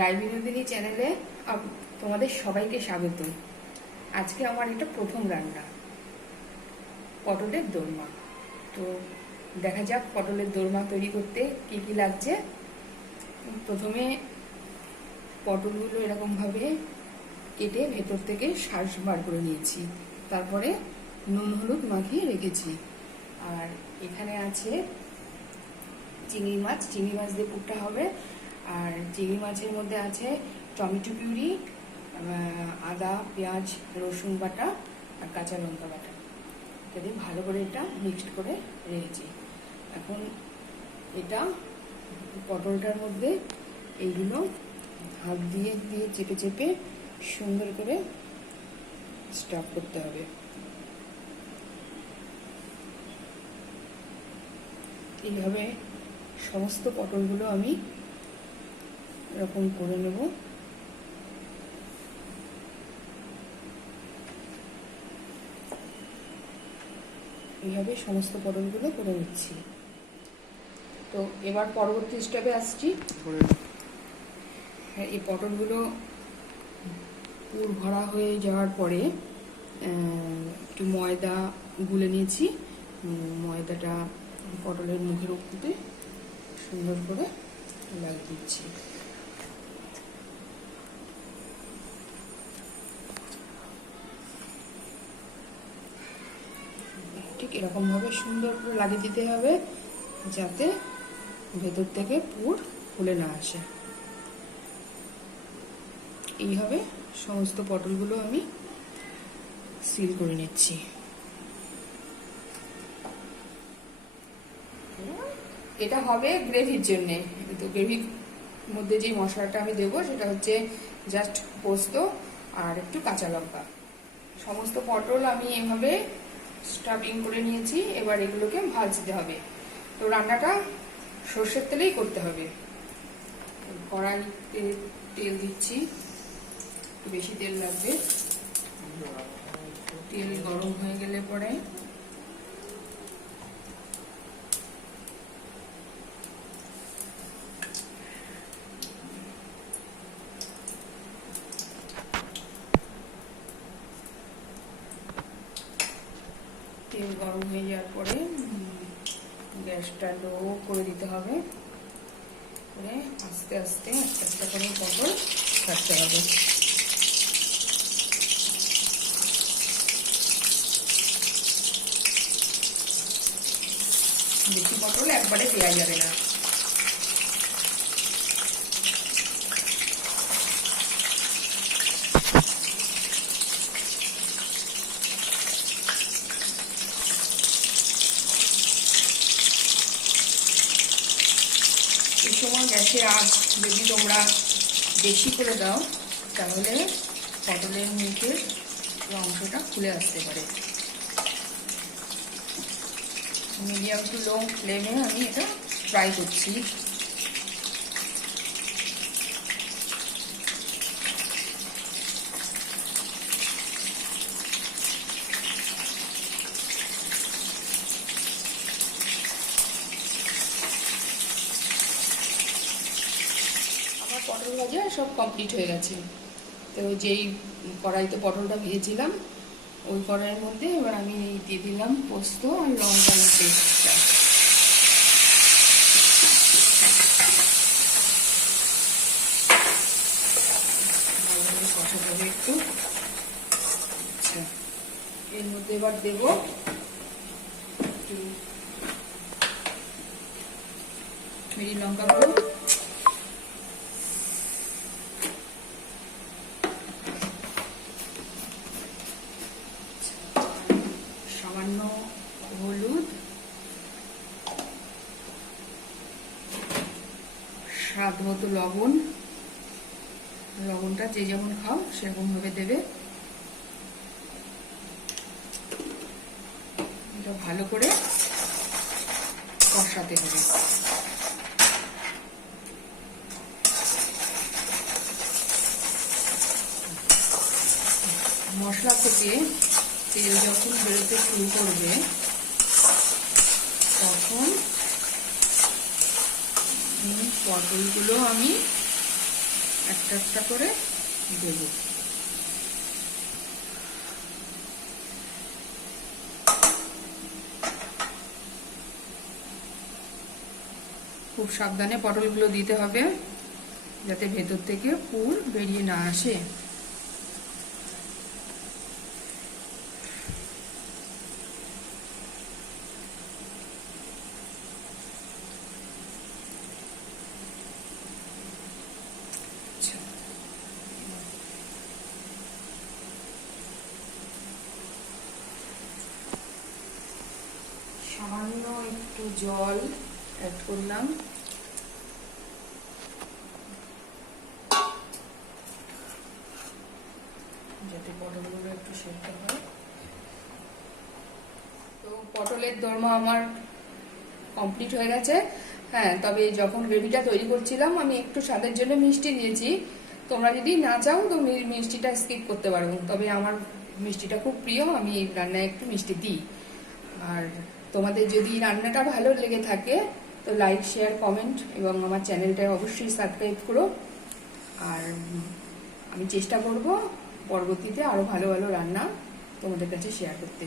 রায়বিনোদিনী চ্যানেলে তোমাদের সবাইকে স্বাগত। আজকে আমার এটা প্রথম রান্না, পটলের দোরমা। তো দেখা যাক পটলের দোরমা তৈরি করতে কি কি লাগছে। প্রথমে পটলগুলো এরকমভাবে কেটে ভেতর থেকে শাঁস বার করে নিয়েছি, তারপরে নুন হলুদ মাখিয়ে রেখেছি। আর এখানে আছে চিংড়ি মাছ দিয়ে পুরটা হবে। আর চিংড়ি মাছের মধ্যে আছে টমেটো পিউরি, আদা পেঁয়াজ রসুন বাটা আর কাঁচা লঙ্কা বাটা। যদি ভালো করে এটা মিক্সড করে রেখেছি। এখন এটা পটলটার মধ্যে এইগুলো হাত দিয়ে চেপে চেপে সুন্দর করে স্টাফ করতে হবে। এইভাবে সমস্ত পটলগুলো আমি এরকম করে নেব। এইভাবে সমস্ত পটলগুলো করে নিচ্ছি। তো এবার পরবর্তী স্টেপে আসছি। এই পটলগুলো পুর ভরা হয়ে যাওয়ার পরে একটু ময়দা গুলে নিয়েছি। ময়দাটা পটলের মুখের উপরে সুন্দর করে লাগিয়ে দিচ্ছি। ঠিক এরকমভাবে সুন্দর করে লাগিয়ে দিতে হবে, যাতে ভেতর থেকে পুর ফুলে না আসে। এইভাবে সমস্ত পটলগুলো আমি সিল করে নিচ্ছি। এটা হবে গ্রেভির জন্য। তো গ্রেভির মধ্যে যে মশলাটা আমি দেবো সেটা হচ্ছে জাস্ট পোস্ত আর একটু কাঁচা লঙ্কা। সমস্ত পটল আমি এভাবে স্টাফিং করে নিয়েছি। এবার এগুলোকে ভাজতে হবে। তো রান্নাটা সর্ষের তেলেই করতে হবে। কড়াইতে তেল দিচ্ছি, একটু বেশি তেল লাগবে। তেল গরম হয়ে গেলে পরে তেল গরম হয়ে যাওয়ার পরে গ্যাসটা লো করে দিতে হবে। করে আস্তে আস্তে একটা করে পটল ছাড়তে হবে। বেশি পটল একবারে দেওয়া যাবে না। এই সময় গ্যাসের আঁচ যদি তোমরা বেশি করে দাও, তাহলে পটলের মুখের অংশটা খুলে আসতে পারে। মিডিয়াম টু লো ফ্লেমে আমি এটা ফ্রাই করছি। আমার পটল ভাজা সব কমপ্লিট হয়ে গেছে। তো যেই কড়াইতে পটলটা ভেজেছিলাম, ওই কড়াইয়ের মধ্যে এবার আমি দিয়ে দিলাম পোস্ত আর লঙ্কার পেস্টটা। ভালোভাবে কষাতে হবে একটু। আচ্ছা, এর মধ্যে এবার দেব একটু মিরি লঙ্কা গুঁড়ো, সামান্য হলুদ, স্বাদ মতো লবণ। লবণটা যে যেমন খাও সেরকম ভাবে দেবে। এটা ভালো করে কষাতে হবে। মশলা থেকে তেল যখন বেরোতে শুরু করবে, তখন পটলগুলো আমি একটা একটা করে দেব। খুব সাবধানে পটলগুলো দিতে হবে যাতে ভেতর থেকে পুর বেরিয়ে না আসে। সামান্য একটু জল অ্যাড করলাম, যাতে পটলগুলো একটু সেদ্ধ হয়। তো পটলের দোরমা আমার কমপ্লিট হয়ে গেছে। হ্যাঁ, তবে যখন গ্রেভিটা তৈরি করছিলাম আমি একটু স্বাদের জন্য মিষ্টি দিয়েছি। তোমরা যদি না চাও তো মিষ্টিটা স্কিপ করতে পারো, তবে আমার মিষ্টিটা খুব প্রিয়, আমি এই রান্নায় একটু মিষ্টি দিই। আর তোমাদের যদি রান্নাটা ভালো লেগে থাকে তো লাইক, শেয়ার, কমেন্ট এবং আমার চ্যানেলটা অবশ্যই সাবস্ক্রাইব করো। আর আমি চেষ্টা করব পরবর্তীতে আরো ভালো ভালো রান্না তোমাদের কাছে শেয়ার করতে।